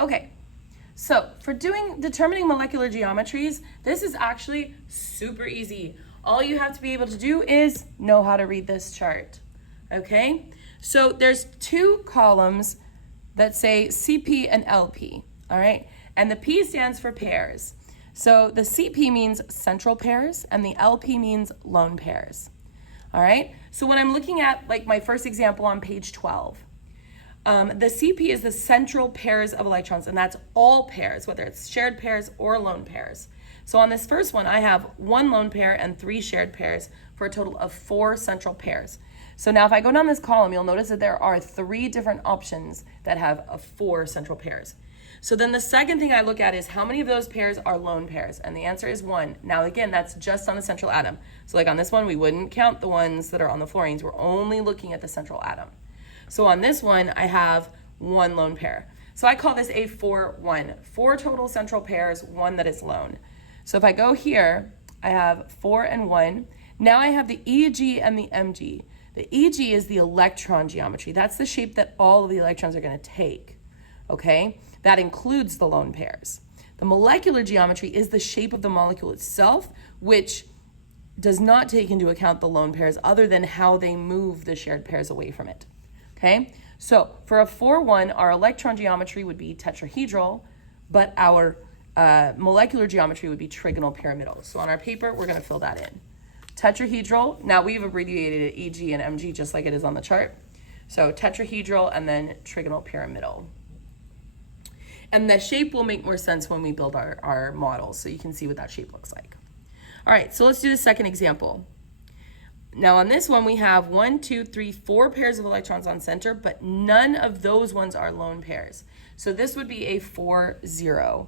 Okay, so for determining molecular geometries, this is actually super easy. All you have to be able to do is know how to read this chart, okay? So there's two columns that say CP and LP, all right? And the P stands for pairs. So the CP means central pairs and the LP means lone pairs, all right? So when I'm looking at like my first example on page 12, the CP is the central pairs of electrons, and that's all pairs, whether it's shared pairs or lone pairs. So on this first one, I have one lone pair and 3 shared pairs for a total of 4 central pairs. So now if I go down this column, you'll notice that there are 3 different options that have 4 central pairs. So then the second thing I look at is how many of those pairs are lone pairs, and the answer is 1. Now again, that's just on the central atom. So like on this one, we wouldn't count the ones that are on the fluorines. We're only looking at the central atom. So on this one, I have 1 lone pair. So I call this a 4-1. 4 total central pairs, 1 that is lone. So if I go here, I have 4 and 1. Now I have the EG and the MG. The EG is the electron geometry. That's the shape that all of the electrons are going to take, okay? That includes the lone pairs. The molecular geometry is the shape of the molecule itself, which does not take into account the lone pairs other than how they move the shared pairs away from it, okay? So for a 4-1, our electron geometry would be tetrahedral, but our molecular geometry would be trigonal pyramidal. So on our paper, we're going to fill that in. Tetrahedral, now we've abbreviated it EG and MG just like it is on the chart. So tetrahedral and then trigonal pyramidal. And the shape will make more sense when we build our models, so you can see what that shape looks like. All right, so let's do the second example. Now on this one, we have 1, 2, 3, 4 pairs of electrons on center, but none of those ones are lone pairs. So this would be a 4-0,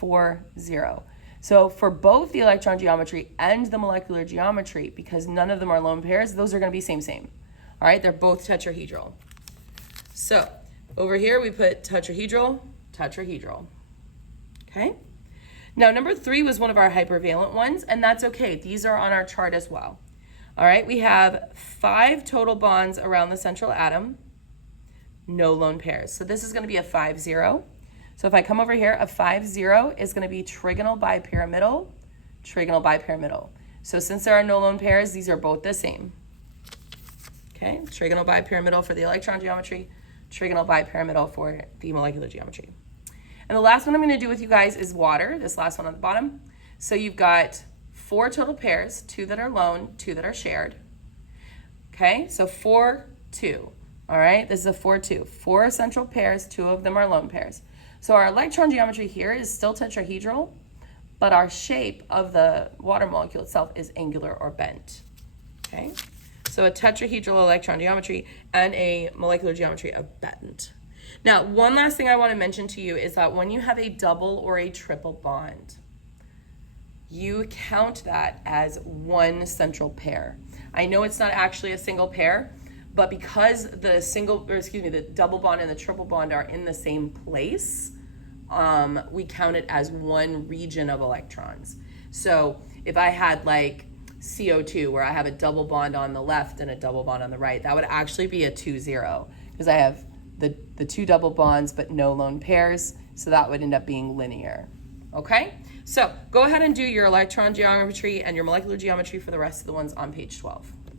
4-0. So for both the electron geometry and the molecular geometry, because none of them are lone pairs, those are going to be same. All right, they're both tetrahedral. So over here, we put tetrahedral, tetrahedral, okay? Now, number 3 was one of our hypervalent ones, and that's okay. These are on our chart as well. All right, we have 5 total bonds around the central atom, no lone pairs. So this is going to be a 5-0. So if I come over here, a 5-0 is going to be trigonal bipyramidal, trigonal bipyramidal. So since there are no lone pairs, these are both the same. Okay, trigonal bipyramidal for the electron geometry, trigonal bipyramidal for the molecular geometry. And the last one I'm going to do with you guys is water, this last one on the bottom. So you've got 4 total pairs, 2 that are lone, 2 that are shared. Okay, so 4, 2. All right, this is a 4-2. 4 central pairs, 2 of them are lone pairs. So our electron geometry here is still tetrahedral, but our shape of the water molecule itself is angular or bent. Okay, so a tetrahedral electron geometry and a molecular geometry of bent. Now, one last thing I want to mention to you is that when you have a double or a triple bond, you count that as 1 central pair. I know it's not actually a single pair, but because the double bond and the triple bond are in the same place, we count it as 1 region of electrons. So if I had like CO2 where I have a double bond on the left and a double bond on the right, that would actually be a 2-0 because I have the 2 double bonds but no lone pairs, so that would end up being linear. Okay, so go ahead and do your electron geometry and your molecular geometry for the rest of the ones on page 12.